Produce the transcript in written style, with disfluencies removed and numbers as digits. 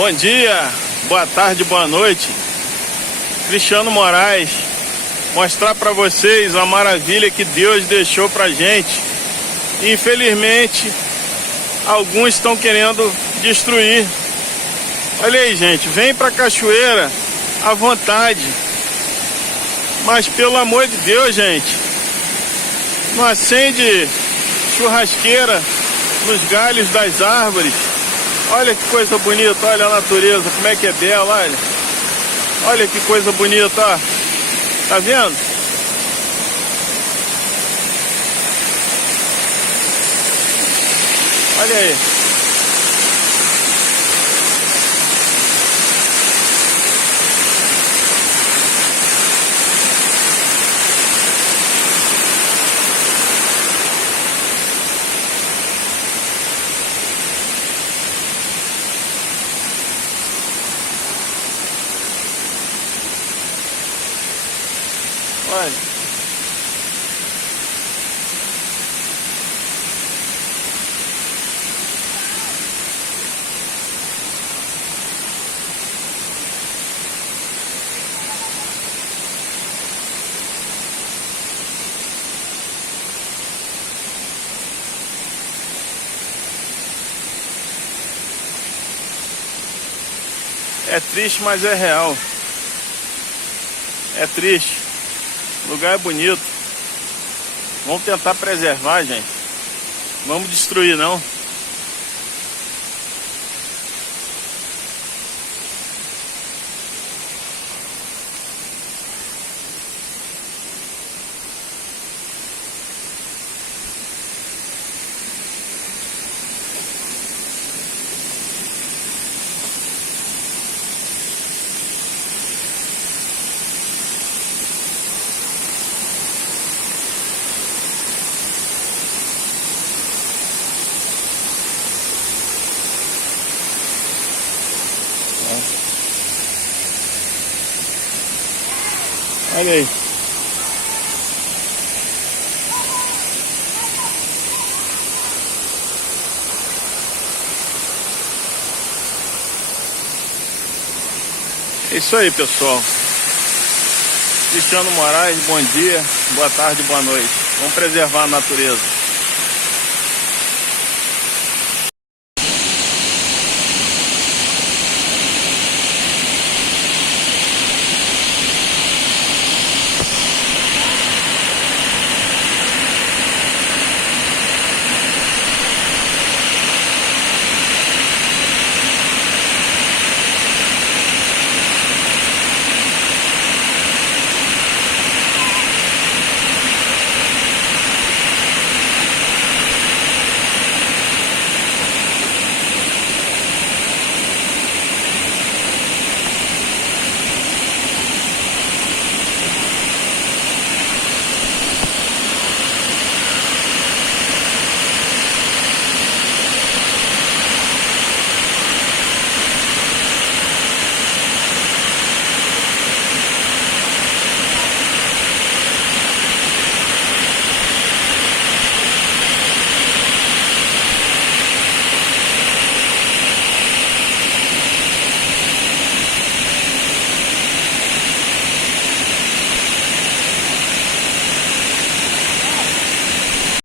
Bom dia, boa tarde, boa noite. Cristiano Moraes, mostrar para vocês a maravilha que Deus deixou pra gente. Infelizmente, alguns estão querendo destruir. Olha aí, gente, vem pra cachoeira à vontade. Mas pelo amor de Deus, gente, não acende churrasqueira nos galhos das árvores. Olha que coisa bonita, olha a natureza, como é que é bela, olha. Olha que coisa bonita, ó. Tá vendo? Olha aí. Olha. É triste, mas é real. É triste. O lugar é bonito. Vamos tentar preservar, gente. Vamos destruir, não. Olha aí. É isso aí, pessoal. Cristiano Moraes, bom dia, boa tarde, boa noite. Vamos preservar a natureza.